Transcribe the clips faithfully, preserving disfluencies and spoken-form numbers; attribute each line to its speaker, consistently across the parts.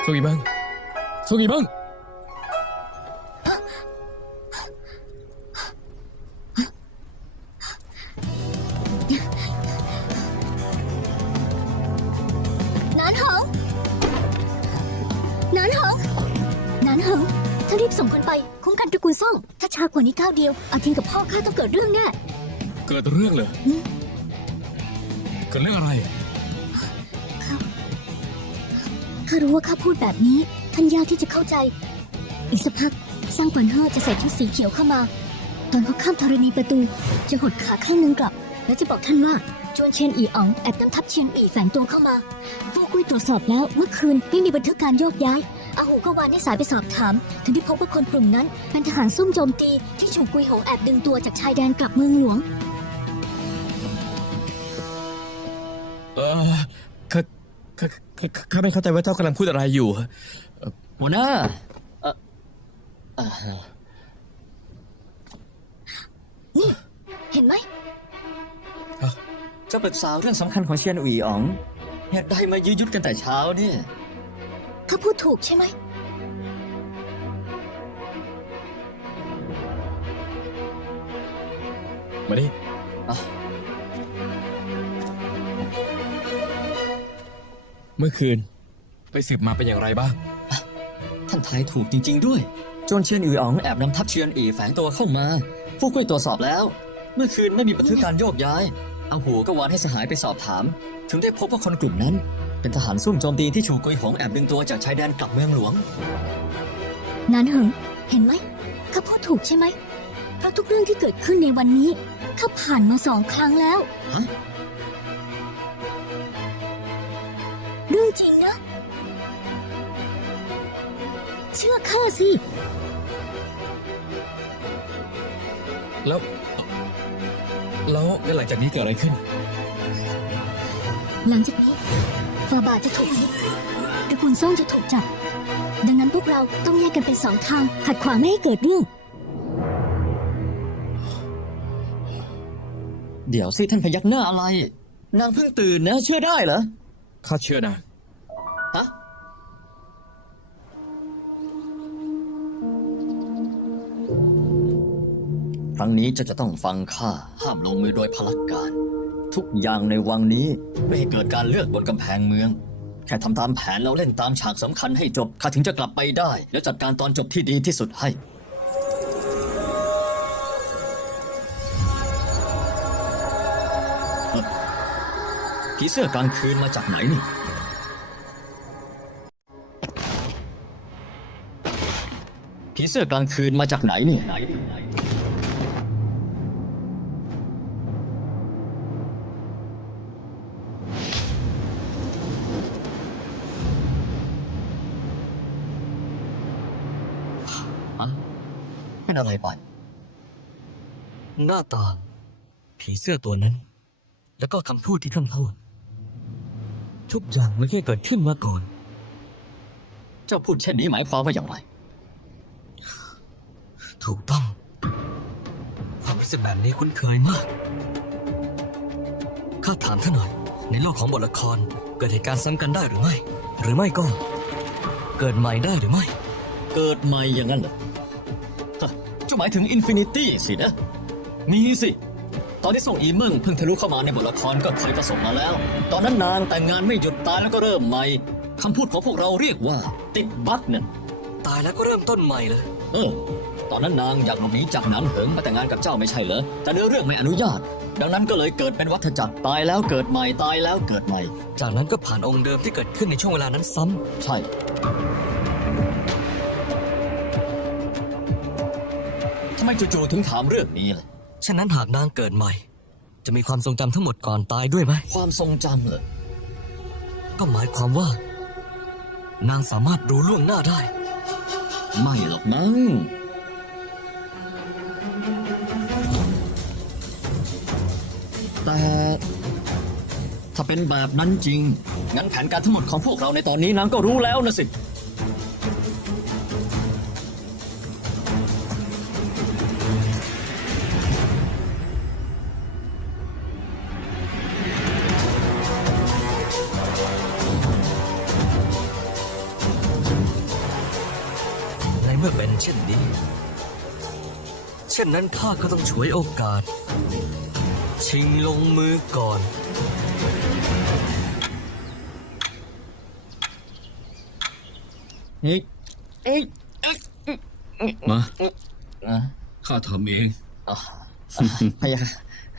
Speaker 1: 송이방 송이방
Speaker 2: นานหังนานหังนานหังถ้ารีบส่งคนไปคุ้มกันตระกูลซ่องถ้าช้ากว่านี้ก้าวเดียวอาทิงกับพ่อข้าต้องเกิดเรื่องแน่
Speaker 1: เกิดเรื่องเหรอเกิดเรื่องอะไร
Speaker 2: ข้ารู้ว่าข้าพูดแบบนี้ท่านยากที่จะเข้าใจอีกสักพักสร้างกวนเฮอจะใส่ชุดสีเขียวเข้ามาตอนเขาข้ามธรณีประตูจะหดขาข้างนึงกลับแล้วจะบอกท่านว่าจวนเชียนอีอ๋องแอบตั้งทัพเชียนอีแฝงตัวเข้ามาฟูกุ้ยตรวจสอบแล้วเมื่อคืนไม่มีบันทึกการโยกย้ายอาหูก็วานให้สายไปสอบถามถึงที่พบว่าคนกลุ่มนั้นเป็นทหารซุ่มโจมตีที่ฉูกุยหงแอบดึงตัวจากชายแดนกลับเมืองหลวง
Speaker 1: เออข้าข้าข้าข้าไม่เข้าใจว่าเจ้ากำลังพูดอะไรอยู่
Speaker 3: หัวหน้า
Speaker 2: นี่เห็นไหม
Speaker 3: จะปรึกษาเรื่องสำคัญของเชียนอุ๋ยอ๋องเหตุใดมายื้อยุดกันแต่เช้าเนี่ย
Speaker 2: ข้าพูดถูกใช่ไหม
Speaker 1: มาดิเมื่อคืนไปสืบมาเป็นอย่างไรบ้าง
Speaker 3: ท่านทายถูกจริงๆด้วยจวนเชียนอุ๋ยอ๋องแอบนำทัพเชียนอีแฝงตัวเข้ามาฟูกุ้ยตรวจสอบแล้วเมื่อคืนไม่มีบันทึกการโยกย้ายเอาหูก็วานให้สหายไปสอบถามถึงได้พบว่าคนกลุ่มนั้นเป็นทหารซุ่มโจมตีที่ฉูกุยหงแอบดึงตัวจากชายแดนกลับเมืองหลวง
Speaker 2: นานเหิงเห็นไหมข้าพูดถูกใช่ไหมเพราะทุกเรื่องที่เกิดขึ้นในวันนี้ข้าผ่านมาสองครั้งแล้ว
Speaker 3: ฮะ
Speaker 2: เรื่องจริงนะเชื่อข้าสิ
Speaker 1: แล้วแล้วหลังจากนี้เกิดอะไรขึ้น
Speaker 2: หลังจากนี้ฟาบาทจะถูกยึดตระกูลซ่งจะถูกจับดังนั้นพวกเราต้องแยกกันเป็นสองทางขัดขวางไม่ให้เกิดเรื่อง
Speaker 3: เดี๋ยวสิท่านพยักหน้าอะไรนางเพิ่งตื่นนะเชื่อได้เหรอ
Speaker 1: ข้าเชื่อนะ
Speaker 3: ฮะครั้งนี้จะจะต้องฟังข้าห้ามลงมือโดยพลักการทุกอย่างในวังนี้ไม่ให้เกิดการเลือกบนกำแพงเมืองแค่ทำตามแผนแล้วเล่นตามฉากสำคัญให้จบข้าถึงจะกลับไปได้และจัดการตอนจบที่ดีที่สุดให้ผีเสื้อกลางคืนมาจากไหนนี่ผีเสื้อกลางคืนมาจากไหนนี่เป็นอะไรไปหน้าตาผีเสื้อตัวนั้นแล้วก็คำพูดที่ท่านพูดทุกอย่างไม่เคยเกิดขึ้นมาก่อนเจ้าพูดเช่นนี้หมายความว่าอย่างไรถูกต้องความรู้สึกแบบนี้คุ้นเคยมากข้าถามท่านหน่อยในโลกของบทละครเกิดเหตุการณ์ซ้ำกันได้หรือไม่หรือไม่ก็เกิดใหม่ได้หรือไม่เกิดใหม่อย่างนั้นเหรอเจ้าหมายถึงอินฟินิตี้สินะมีสิตอนที่ส่งอีเมิงเพิ่งทะลุเข้ามาในบทละครก็เคยประสบมาแล้วตอนนั้นนางแต่งงานไม่หยุดตายแล้วก็เริ่มใหม่คำพูดของพวกเราเรียกว่าติดบั๊กนั่นตายแล้วก็เริ่มต้นใหม่เลยเออตอนนั้นนางอยากหลบหนีจากหนานเหิงมาแต่งงานกับเจ้าไม่ใช่เหรอแต่เนื้อเรื่องไม่อนุญาตดังนั้นก็เลยเกิดเป็นวัฏจักรตายแล้วเกิดใหม่ตายแล้วเกิดใหม่จากนั้นก็ผ่านองค์เดิมที่เกิดขึ้นในช่วงเวลานั้นซ้ำใช่ทำไมจู่ๆถึงถามเรื่องนี้ล่ะฉะนั้นหากนางเกิดใหม่จะมีความทรงจำทั้งหมดก่อนตายด้วยไหมความทรงจำเหรอก็หมายความว่านางสามารถรู้ล่วงหน้าได้ไม่หรอกมั้งแต่ถ้าเป็นแบบนั้นจริงงั้นแผนการทั้งหมดของพวกเราในตอนนี้นางก็รู้แล้วนะสิเช่นนั้นข้าก็ต้องฉวยโอกาส ชิงลงมือก่อน
Speaker 1: เฮ้ยเอ้ยมาข้าทำเอง
Speaker 3: พะยะค่ะ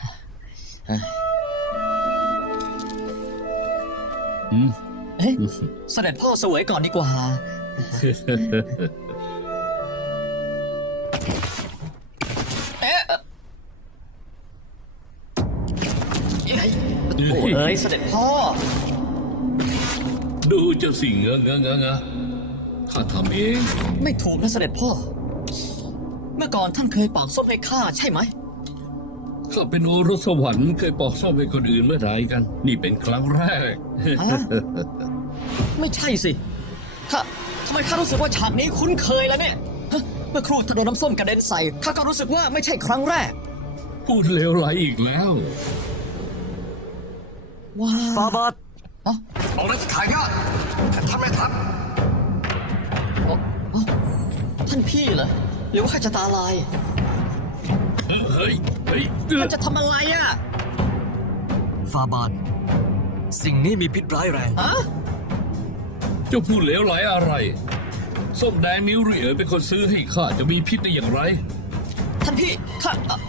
Speaker 1: อืม
Speaker 3: เฮ้ยเสด็จพ่อเสวยก่อนดีกว่า เอ๊ะโอ้เอ้ยเสด็จพ่อ
Speaker 1: ดูเจ้าสิ่งเงอะเงอะเงอะเงอะข้าทำเอง
Speaker 3: ไม่ถูกนะเสด็จพ่อ เมื่อก่อนท่านเคยปากส้มให้ข้าใช่ไหม
Speaker 1: ข้าเป็นโอรสสวรรค์เคยปอกส้มให้คนอื่นเมื่อไรกัน นี่เป็นครั้งแรก
Speaker 3: ฮะ ไม่ใช่สิถ้าทำไมข้ารู้สึกว่าฉากนี้คุ้นเคยแล้วเนี่ยฮะเมื่อครู่ถ้าโดนน้ำส้มกระเด็นใส่ข้าก็รู้สึกว่าไม่ใช่ครั้งแรก
Speaker 1: พูดเลวไหลอีกแล้ว
Speaker 3: ว้า
Speaker 4: ฟาบาท
Speaker 3: เอ้า
Speaker 4: เอาไว้ขายยอดแต่ถ้าไม่ท
Speaker 3: เอ้าเอ้าท่านพี่เหรอหรือว่าข้าจะตาลาย
Speaker 1: เฮ้ย เฮ้ยเอ้อ
Speaker 3: ท่านจะทำอะไรอ่ะ
Speaker 4: ำฟาบาทสิ่งนี้มีพิษร้ายแรง
Speaker 3: ฮะ
Speaker 1: เจ้าพูดเลวไหลอะไร ส้มแดงนิ้วเหรี่ยเป็นคนซื้อให้ข้าจะมีพิษได้อย่างไร
Speaker 3: ท่านพี่ข้าเอ่อ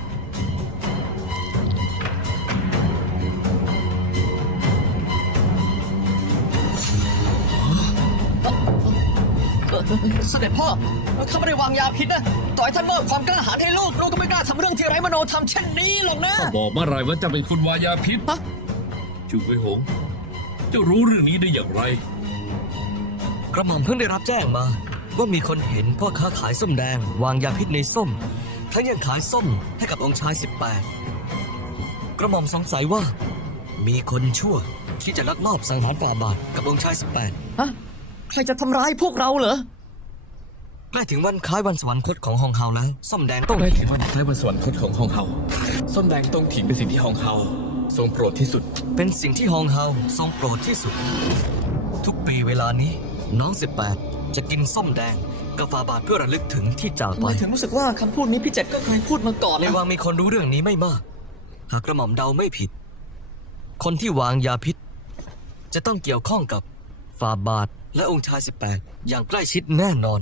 Speaker 3: เอ่อเสด็จพ่อข้าไม่ได้วางยาพิษนะต่อให้ท่านมอบความกล้าหาญให้ลูกลูกก็ไม่กล้าทำเรื่องที่ไร้มโนธรรมเช่นนี้หรอกนะ
Speaker 1: บอกเมื่อไหรว่าเจะเป็นคนวางยาพิษ
Speaker 3: ฮะ
Speaker 1: จูกุยหง เจ้ารู้เรื่องนี้ได้อย่างไร
Speaker 4: กระหม่อมเพิ่งได้รับแจ้งมา ว่ามีคนเห็นพ่อค้าขายส้มแดง วางยาพิษในส้ม ทั้งยังขายส้มให้กับองค์ชายสิบแปดกระหม่อมสงสัยว่า มีคนชั่วที่จะลักลอบสังหารฝ่าบาทกับองค์ชายสิบแปด
Speaker 3: ฮะใครจะทำร้ายพวกเราเหรอ
Speaker 4: ใกล้ถึงวันคล้ายวันสวรรคตของฮองเฮาแล้ว ส้มแดงต้อง
Speaker 1: ใกล้ถึงวันคล้ายวันสวรรคตของฮองเฮา ส้มแดงต้งถิงเป็นสิ่งที่ฮองเฮาทรงโปรดที่สุด
Speaker 4: เป็นสิ่งที่ฮองเฮาทรงโปรดที่สุด ทุกปีเวลานี้ น้องสิบแปดจะกินส้มแดงกับฝ่าบาทเพื่อระลึกถึงที่จาก
Speaker 3: ห
Speaker 4: ไป
Speaker 3: มายถึงรู้สึกว่าคำพูดนี้พี่เจ็ดก็เคยพูดมาก่อน
Speaker 4: ใน
Speaker 3: นะ
Speaker 4: วังมีคนรู้เรื่องนี้ไม่มาก หากกระหม่อมเดาไม่ผิด คนที่วางยาพิษ จะต้องเกี่ยวข้องกับฝ่าบาทและองค์ชายสิบแปดอย่างใกล้ชิดแน่นอน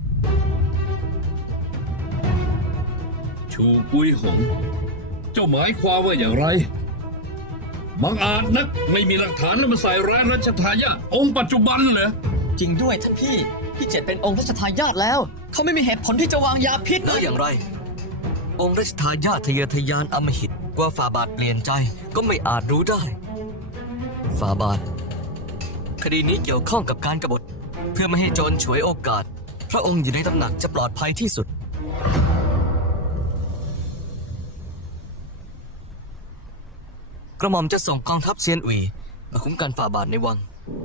Speaker 1: ชูกุยหง เจ้าหมายความว่าอย่างไรบังอาจนักไม่มีหลักฐานแล้วมาใส่ร้ายรัชทายาทองค์ปัจจุบันเหรอ
Speaker 3: จริงด้วยท่านพี่ พี่เจ็ดเป็นองค์รัชทายาทแล้ว เขาไม่มีเหตุผลที่จะวางยาพิษ
Speaker 4: แล้วอย่างไร องค์รัชทายาททะเยอทะยานอำมหิตว่าฝ่าบาทเปลี่ยนใจก็ไม่อาจรู้ได้ ฝ่าบาท คดีนี้เกี่ยวข้องกับการกบฏ เพื่อไม่ให้โจรฉวยโอกาส พระองค์อยู่ในตำหนักจะปลอดภัยที่สุด กระหม่อมจะส่งกองทัพเซียนอุ๋ยมาคุ้มกันฝ่าบาทในวัง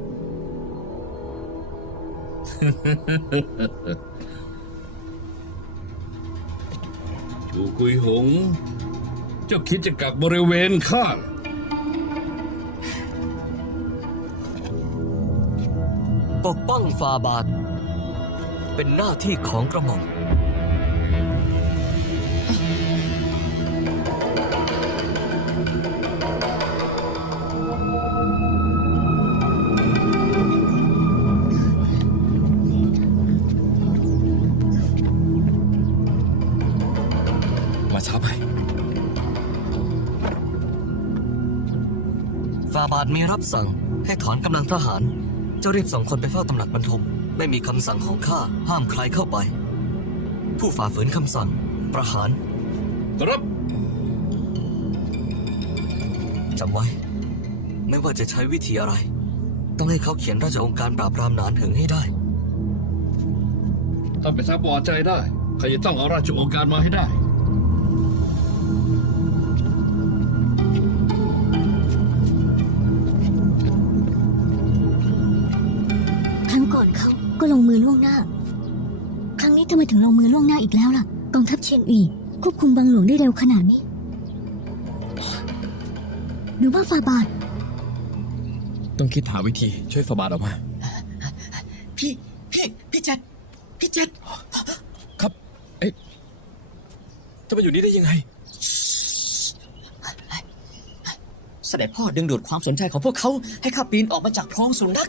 Speaker 1: ชูกุยหง เจ้าคิดจะกักบริเวณข้า
Speaker 4: ปกป้องฝ่าบาท เป็นหน้าที่ของกระหม่อม
Speaker 1: มาช้าไป
Speaker 4: ฝ่าบาทมีรับสั่งให้ถอนกำลังทหาร เจ้ารีบส่งคนไปเฝ้าตำหนักบรรทม ไม่มีคำสั่งของข้าห้ามใครเข้าไป ผู้ฝ่าฝืนคำสั่ง ประหาร
Speaker 1: ครับ
Speaker 4: จำไว้ ไม่ว่าจะใช้วิธีอะไร ต้องให้เขาเขียนราชองค์การปราบปรามหนานถึงให้ได้
Speaker 1: ถ้าไปทับพอใจได้ข้าจะต้องเอาราชโองการมาให้ได้
Speaker 2: ครั้งก่อนเขาก็ลงมือล่วงหน้า ครั้งนี้ทำไมถึงลงมือล่วงหน้าอีกแล้วล่ะ กองทัพเชียนอีควบคุมบังหลวงได้เร็วขนาดนี้หรือว่าฟาบาท
Speaker 1: ต้องคิดหาวิธีช่วยฝาบาทออกมา
Speaker 3: พี่ พี่ พี่เจ็ด พี่เจ็ด
Speaker 1: ครับ เอ๊ะ
Speaker 5: จะมาอยู่นี่ได้ยังไง
Speaker 3: เสด็จพ่อดึงดูดความสนใจของพวกเขาให้ข้าปีนออกมาจากโพรงสุนัข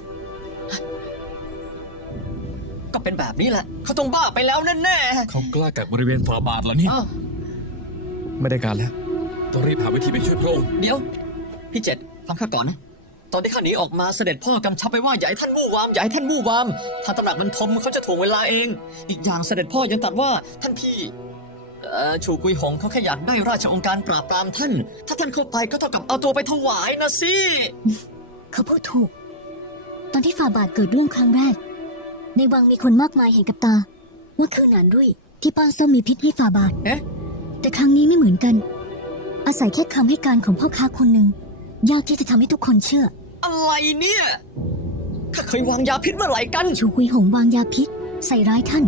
Speaker 3: ก็เป็นแบบนี้แหละเขาต้องบ้าไปแล้วแน่
Speaker 5: เขากล้ากักบริเวณฝาบาทเหรอเนี่
Speaker 3: ๆ
Speaker 5: ย
Speaker 3: อ้าว
Speaker 5: ไม่ได้การแล้ว ต้องรีบหาวิธีไปช่วยพระองค์
Speaker 3: เดี๋ยว พี่เจ็ดฟังข้าก่อนนะ ตอนที่ข้าหนีออกมาเสด็จพ่อกำชับไปว่าอย่าให้ท่านมู่วามอย่าให้ท่านมู่วามถ้าตำหนักมันทมเขาจะถ่วงเวลาเอง อีกอย่างเสด็จพ่อยังตรัสว่าท่านพี่เอ่อชูกุยหงเขาแค่อยากได้ราชองค์การปราบปรามท่าน ถ้าท่านเข้าไปก็เท่ากับเอาตัวไปถวายนะสิ
Speaker 2: เขาพูดถูก ตอนที่ฝ่าบาทเกิดเรื่องครั้งแรก ในวังมีคนมากมายเห็นกับตา ว่าคือหนานรุ่ยที่ป้อนส้มมีพิษให้ฝ่าบาท
Speaker 3: เอ๊ะ
Speaker 2: แต่ครั้งนี้ไม่เหมือนกัน อาศัยแค่คำให้การของพ่อค้าคนหนึ่งยากที่จะทำให้ทุกคนเชื่อ
Speaker 3: อะไรเนี่ยข้าเคยวางยาพิษเมื่อไหร่กัน
Speaker 2: ชูกุยหงวางยาพิษ ใส่ร้ายท่าน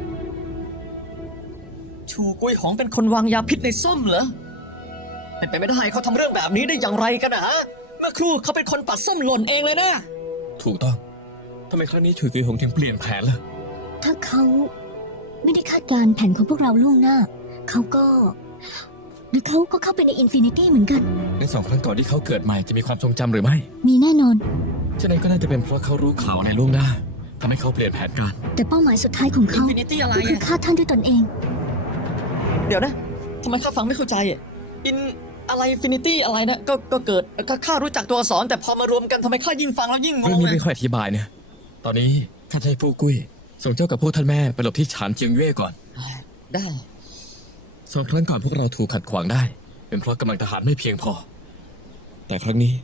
Speaker 3: ชูกุยหงเป็นคนวางยาพิษในส้มเหรอเป็นไปไม่ได้เขาทำเรื่องแบบนี้ได้อย่างไรกันนะฮะเมื่อครูเขาเป็นคนปัดส้มหล่นเองเลยนะ
Speaker 5: ถูกต้องทำไมครั้งนี้ฉุยกุยหงถึงเปลี่ยนแผนล่ะ
Speaker 2: ถ้าเขาไม่ได้คาดการณ์แผนของพวกเราล่วงหน้า เขาก็ หรือเขาก็เข้าไปในอินฟินิตี้เหมือนกัน
Speaker 5: ในสองครั้งก่อนที่เขาเกิดใหม่จะมีความทรงจำหรือไม่
Speaker 2: มีแน่นอน
Speaker 5: ฉะนั้นก็น่าจะเป็นเพราะเขารู้ข่าวในล่วงหน้าทำให้เขาเปลี่ยนแผนการ
Speaker 2: แต่เป้าหมายสุดท้ายของเขา
Speaker 3: Infinity อะไร
Speaker 2: ก็คือ
Speaker 3: อะ
Speaker 2: ฆ่าท่านด้วยตนเอง
Speaker 3: เดี๋ยวนะทำไมข้าฟังไม่เข้าใจอ่ะอินอะไรฟินิตี้อะไรนะก็ก็เกิดก็ข้ารู้จักตัวอักษรแต่พอมารวมกันทำไมข้ายิ่งฟังแล้วยิ่งง
Speaker 5: เรื่อง
Speaker 3: ง
Speaker 5: นี้
Speaker 3: เล
Speaker 5: ไม่
Speaker 3: ย
Speaker 5: ค่อยอธิบายเนี่ย ตอนนี้ข้าจะให้ผู้กุ้ย ส่งเจ้ากับพวกท่านแม่ไปหลบที่ฉานเจียงเย่ก่อน
Speaker 3: ได้
Speaker 5: สองครั้งก่อนพวกเราถูกขัดขวางได้ เป็นเพราะกำลังทหารไม่เพียงพอ แต่ครั้งนี้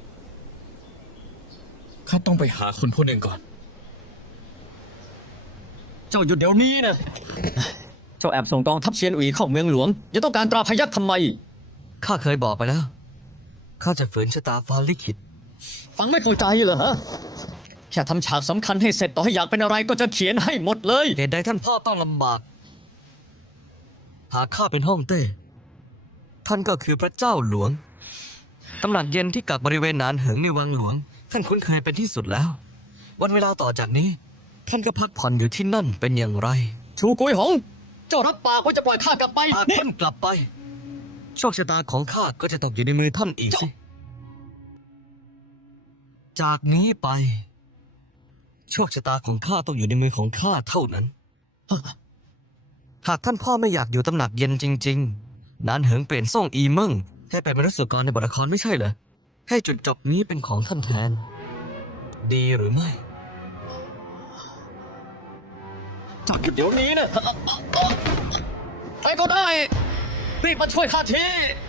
Speaker 5: ข้าต้องไปหาคนผู้หนึ่งก่อน
Speaker 3: เจ้าหยุดเดี๋ยวนี้นะเจ้าแอบส่งกองทัพเชียนอุ๋ยเข้าเมืองหลวงจะต้องการตราพยัคฆ์ทำไม
Speaker 4: ข้าเคยบอกไปแล้ว ข้าจะฝืนชะตาฟ้าลิขิต
Speaker 3: ฟังไม่เข้าใจเหรอฮะแค่ทำฉากสำคัญให้เสร็จต่อให้อยากเป็นอะไรก็จะเขียนให้หมดเลย
Speaker 4: เหตุใดท่านพ่อต้องลำบาก หากข้าเป็นฮ่องเต้ ท่านก็คือพระเจ้าหลวง ตำหนักเย็นที่กักบริเวณนานเหิงในวังหลวง ท่านคุ้นเคยเป็นที่สุดแล้ว วันเวลาต่อจากนี้ ท่านก็พักผ่อนอยู่ที่นั่นเป็นอย่างไร
Speaker 3: ชูกุยหง เจ้ารับปากว่าจะปล่อยข้ากลับไป
Speaker 4: หากท่านกลับไป โชคชะตาของข้าก็จะตกอยู่ในมือท่านอีกสิ จากนี้ไป โชคชะตาของข้าต้องอยู่ในมือของข้าเท่านั้น หากท่านพ่อไม่อยากอยู่ตำหนักเย็นจริงๆนานเหิงเปลี่ยนส่งอีเมิงให้เป็นมนุษย์กรในบทละครไม่ใช่เหรอ ให้จุดจบนี้เป็นของท่านแทน ดีหรือไม่
Speaker 3: จอดเดี๋ยวนี้นะใครก็ได้รีบมาช่วยข้าที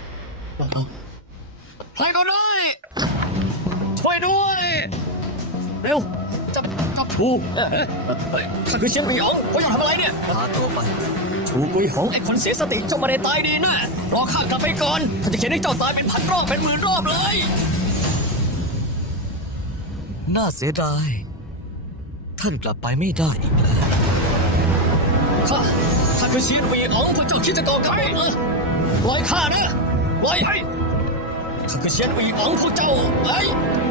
Speaker 3: ใครก็ได้ช่วยด้วยเร็วจับจับชูข้าคือเชียนหยงว่าอยากทำอะไรเนี่ย
Speaker 4: พาตัวไป
Speaker 3: ชูกุยหงไอ้คนเสียสติเจ้ามาได้ตายดีนะรอข้ากลับไปก่อนถ้าจะเขียนให้เจ้าตายเป็นพันรอบเป็นหมื่นรอบเลย
Speaker 4: น่าเสียดาย ท่านกลับไปไม่ได้อีกแล้ว
Speaker 3: ข้าข้าคือเชียนหวีอ๋องพวกเจ้าคิดจะก่อกำเนิดเหรอปล่อยข้านะปล่อยข้าคือเชียนหวีอ๋องพวกเจ้าไอ้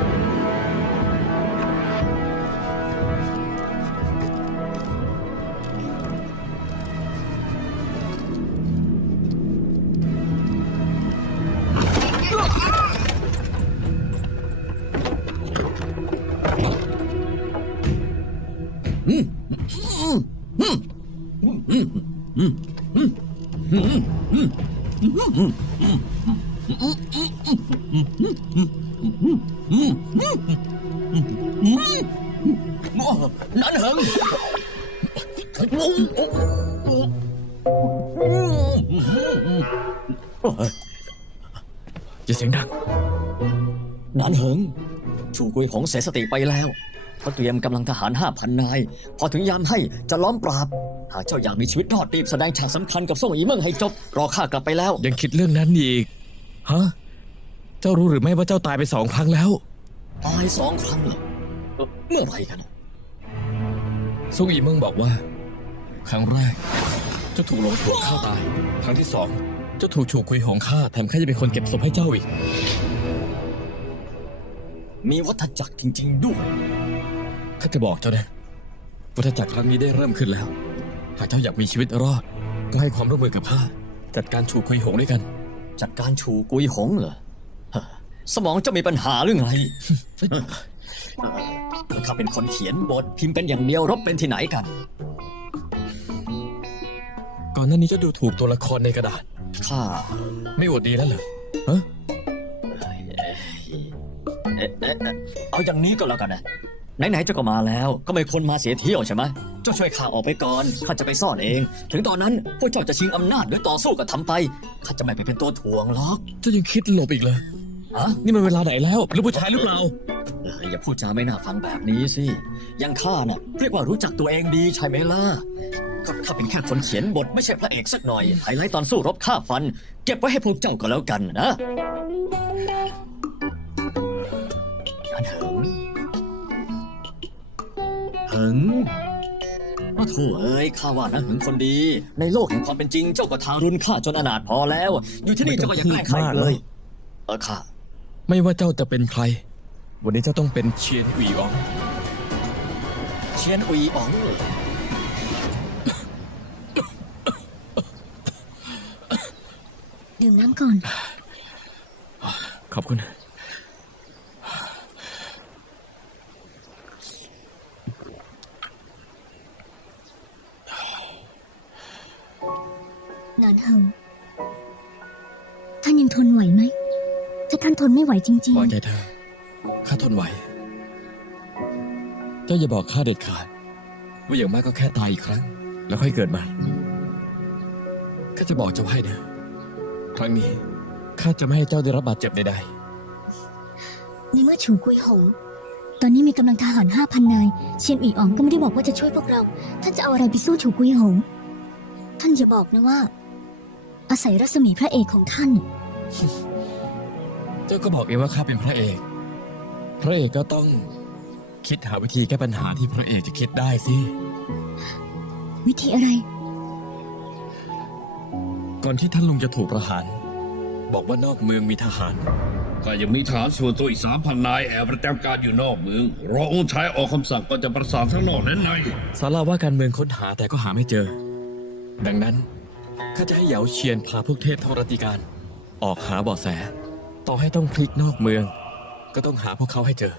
Speaker 3: นั้นเหิง
Speaker 5: อย่าเสียงดัง
Speaker 3: นั้นเหิง ชูกุยหงเสียสติไปแล้วเขาเตรียมกำลังทหารห้าพันนาย พอถึงยามให้จะล้อมปราบ หากเจ้าอยากมีชีวิตรอดรีบแสดงฉากสำคัญกับส่งอีเมิงให้จบ รอข้ากลับไปแล้ว
Speaker 5: ยังคิดเรื่องนั้นอีก ฮะ เจ้ารู้หรือไม่ว่าเจ้าตายไปสองครั้งแล้ว
Speaker 3: ตายสองครั้งเหรอเอ่อเมื่อไหรกัน
Speaker 5: ซุงอีเมิงบอกว่า ครั้งแรก เจ้าถูกหลงถูกฆ่าตาย ครั้งที่สอง เจ้าถูกฉูกคุยหงฆ่าแถมข้าจะเป็นคนเก็บศพให้เจ้าอีก
Speaker 3: มีวัฏจักรจริงๆด้วย
Speaker 5: ข้าจะบอกเจ้านะวัฏจักรครั้งนี้ได้เริ่มขึ้นแล้ว หากเจ้าอยากมีชีวิตรอด ก็ให้ความร่วมมือกับข้าจัดการฉูคุยหงด้วยกัน
Speaker 3: จัดการชูกุยหงเหรอฮะสมองจะมีปัญหาหรือไง ข้าเป็นคนเขียนบทพิมพ์เป็นอย่างเดียวรบเป็นที่ไหนกัน
Speaker 5: ก่อนหน้านี้เจะดูถูกตัวละครในกระดาษ
Speaker 3: ข้า
Speaker 5: ไม่อวดดีแล้วเหรอฮะ
Speaker 3: เอ๊ะเอ๊ะเอ๊ะเอาอย่างนี้ก็แล้วกันนะ ไหนๆเจ้าก็มาแล้ว ก็ไม่ควรมาเสียเที่ยวใช่ไหมเจ้าช่วยข้าออกไปก่อน ข้าจะไปซ่อนเอง ถึงตอนนั้นพวกเจ้าจะชิงอำนาจหรือต่อสู้ก็ทำไป ข้าจะไม่ไปเป็นตัวถ่วงหรอก
Speaker 5: เจ้ายังคิดหลบอีกเลย
Speaker 3: ฮะ
Speaker 5: นี่มันเวลาไหนแล้วหรือผู้ชายหรือเปล่า
Speaker 3: เอ้ยอย่าพูดจาไม่น่าฟังแบบนี้สิ ยังข้าน่ะเรียกว่ารู้จักตัวเองดีใช่ไหมล่ะก็ข้าเป็นแค่คนเขียนบทไม่ใช่พระเอกสักหน่อยไฮไลท์ตอนสู้รบฆ่าฟัน เก็บไว้ให้พวกเจ้าก็แล้วกันนะอันเหิงเหิงโอ้โถเอ้ยข้าว่านะเหิงคนดี ในโลกแห่งความเป็นจริงเจ้าก็ทารุณข้าจนอนาถพอแล้ว อยู่ที่นี่เจ้าก็ยังแกล้งใครเลย เออข้า
Speaker 5: ไม่ว่าเจ้าจะเป็นใคร วันนี้เจ้าต้องเป็นเชียนอุ๋ยออง
Speaker 3: เชียนอุยอ๋อง
Speaker 2: ดื่มน้ำก่อน
Speaker 5: ขอบคุณ
Speaker 2: นานเฮาท่านยังทนไหวไหม ถ้าท่านทนไม่ไหวจริง
Speaker 5: วางใจเธอข้าทนไหว เจ้าอย่าบอกข้าเด็ดขาด ว่าอย่างมากก็แค่ตายอีกครั้ง แล้วค่อยเกิดใหม่ข้าจะบอกเจ้าให้นะครั้งนี้ข้าจะไม่ให้เจ้าได้รับบาดเจ็บใด
Speaker 2: ๆ ในเมื่อฉูกุยหง ตอนนี้มีกำลังทหารห้าพันนาย เชียนอีอ๋องก็ไม่ได้บอกว่าจะช่วยพวกเรา ท่านจะเอาอะไรไปสู้ฉูกุยหง ท่านอย่าบอกนะว่า อาศัยรัศมีพระเอกของท่าน
Speaker 5: ๆ เจ้าก็บอกเองว่าข้าเป็นพระเอก พระเอกก็ต้องคิดหาวิธีแก้ปัญหาที่พระเอกจะคิดได้สิ
Speaker 2: วิธีอะไร
Speaker 5: ก่อนที่ท่านลุงจะถูกประหาร บอกว่านอกเมืองมีทหาร
Speaker 1: ก็ยังมีทหารส่วนตัวอีกสามพันนายแอบประจำการอยู่นอกเมือง รอองค์ชายออกคำสั่งก็จะประสานทั้งนอกและใน
Speaker 5: สาราว่าการเมืองค้นหาแต่ก็หาไม่เจอ ดังนั้นข้าจะให้เหยาเชียนพาพวกเทพทรติการ ออกหาเบาะแส ต่อให้ต้องพลิกนอกเมือง ก็ต้องหาพวกเขาให้เจอ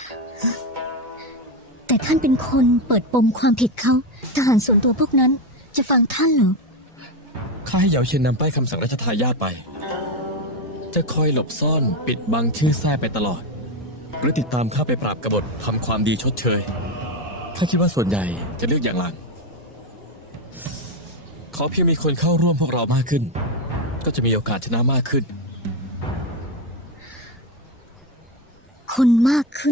Speaker 2: แต่ท่านเป็นคนเปิดปมความผิดเขา ทหารส่วนตัวพวกนั้นจะฟังท่านเหรอ
Speaker 5: ข้าให้เหยาเชียนนำป้ายคำสั่งราชทายาทไป จะคอยหลบซ่อนปิดบังชื่อแท้ไปตลอด หรือติดตามข้าไปปราบกบฏทำความดีชดเชย ข้าคิดว่าส่วนใหญ่จะเลือกอย่างหลัง ขอเพียงมีคนเข้าร่วมพวกเรามากขึ้น ก็จะมีโอกาสชนะมากขึ้น
Speaker 2: คนมากขึ้น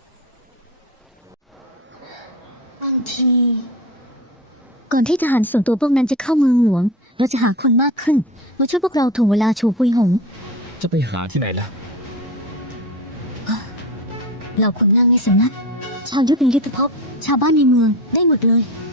Speaker 2: บางที ก่อนที่ทหารส่วนตัวพวกนั้นจะเข้าเมืองหลวง เราจะหาคนมากขึ้นมาช่วยพวกเราถ่วงเวลาฉูกุยหง
Speaker 5: จะไปหาที่ไหนล่ะ
Speaker 2: เราคนนั่งในสำนัก ชาวยุทธในยุทธภพ ชาวบ้านในเมืองได้หมดเลย